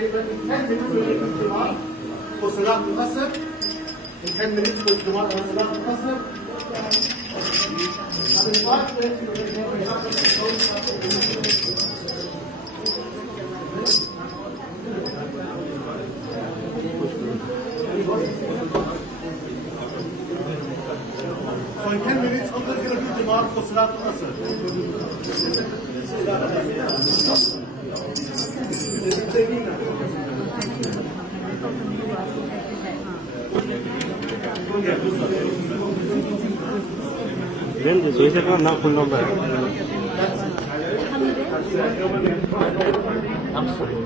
for Salat al-Asr. In 10 minutes for Salat al-Asr. And in 5 minutes, so in 10 minutes, I'm going to do Jamaat for Salat al-Asr. Then the suicide one now full number. I'm sorry.